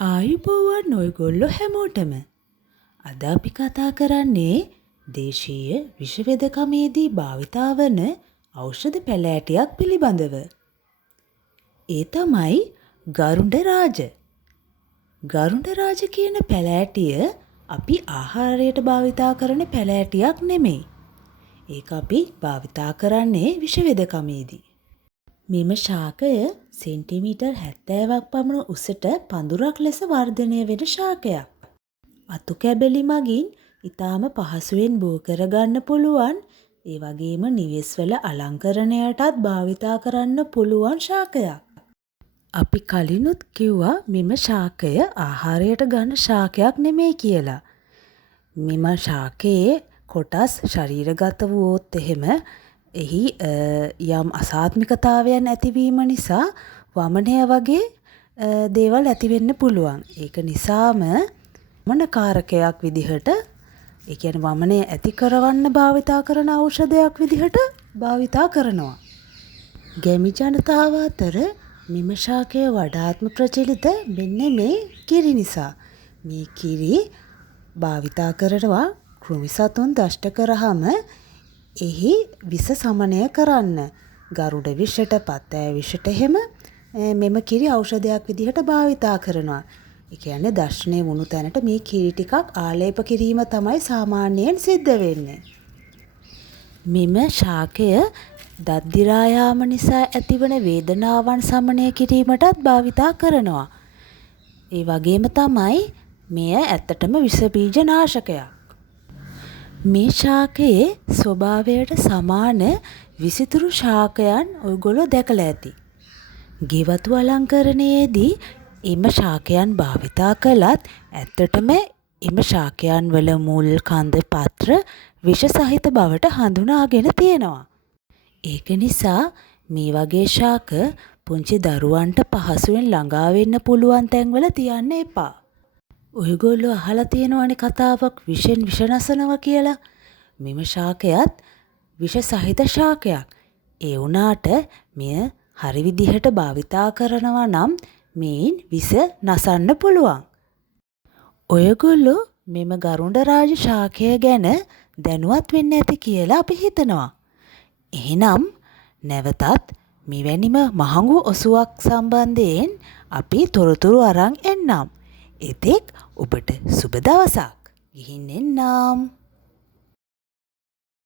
ආයුබෝවන් ඔයගොල්ලෝ හැමෝටම. අද අපි කතා කරන්නේ දේශීය විෂවේදකමේදී භාවිතා වන ඖෂධ පැලෑටියක් පිළිබඳව. ඒ තමයි ගරුඩරාජ. ගරුඩරාජ කියන පැලෑටිය අපි ආහාරයට භාවිතා කරන පැලෑටියක් නෙමෙයි. ඒක අපි භාවිතා කරන්නේ විෂවේදකමේදී. මෙම ශාකය සෙන්ටිමීටර් 70ක් පමණ උසට පඳුරක් ලෙස වර්ධනය වෙන ශාකයක්. අතු කැබලි මගින් ඊටාම පහසුවෙන් බෝ කරගන්න පුළුවන්. ඒ වගේම නිවෙස්වල අලංකරණයටත් භාවිතා කරන්න පුළුවන් ශාකයක්. අපි කලිනුත් කිව්වා මෙම ශාකය ආහාරයට ගන්න ශාකයක් නෙමෙයි කියලා. මෙම ශාකයේ කොටස් ශරීරගත වුවොත් එහෙම එහි යම් අසාත්මිකතාවයන් ඇතිවීම නිසා වමනය වගේ දේවල් ඇති වෙන්න පුළුවන්. ඒක නිසාම වමනකාරකයක් විදිහට, ඒ කියන්නේ වමනය ඇති කරවන්න භාවිතා කරන ඖෂධයක් විදිහට භාවිතා කරනවා. ගැමි ජනතාව අතර මෙම ශාකය වඩාත්ම ප්‍රචලිත මෙන්න මේ කිරි නිසා. මේ කිරි භාවිතා කරනවා කෘමි සතුන් දෂ්ට කරාම එහි විස සමනය කරන්න. ගරුඩ විෂට, පත්තෑ විෂට එහෙම මෙම කිරි ඖෂධයක් විදිහට භාවිතා කරනවා. ඒ කියන්නේ දෂ්ණය වුණු තැනට මේ කිරි ටිකක් ආලේප කිරීම තමයි සාමාන්‍යයෙන් සිද්ධ වෙන්නේ. මෙම ශාකය දත් දිරා යාම නිසා ඇතිවන වේදනාවන් සමනය කිරීමටත් භාවිතා කරනවා. ඒ වගේම තමයි මෙය ඇත්තටම විස බීජ නාශකයක්. මේ ශාකයේ ස්වභාවයට සමාන විසිතුරු ශාකයන් ඔයගොල්ලෝ දැකලා ඇති. ගෙවතු අලංකරණයේදී එම ශාකයන් භාවිතා කළත් ඇත්තටම එම ශාකයන් වල මුල්, කඳ, පත්‍ර විෂ සහිත බවට හඳුනාගෙන තියෙනවා. ඒක නිසා මේ වගේ ශාක පුංචි දරුවන්ට පහසුවෙන් ළඟා වෙන්න පුළුවන් තැන්වල තියන්න එපා. ඔයගොල්ලෝ අහලා තියෙනවනේ කතාවක් විෂෙන් විෂ නසනවා කියලා. මෙම ශාකයත් විෂ සහිත ශාකයක්. ඒ වුණාට මෙය හරි විදිහට භාවිතා කරනවා නම් මේන් විෂ නසන්න පුළුවන්. ඔයගොල්ලෝ මෙම ගරුඩරාජ ශාකය ගැන දැනුවත් වෙන්න ඇති කියලා අපි හිතනවා. එහෙනම් නැවතත් මෙවැනිම මහඟු ඔසුවක් සම්බන්ධයෙන් අපි තොරතුරු අරන් එන්නම්. එතෙක් ඔබට සුබ දවසක්. ගිහින් එන්නම්.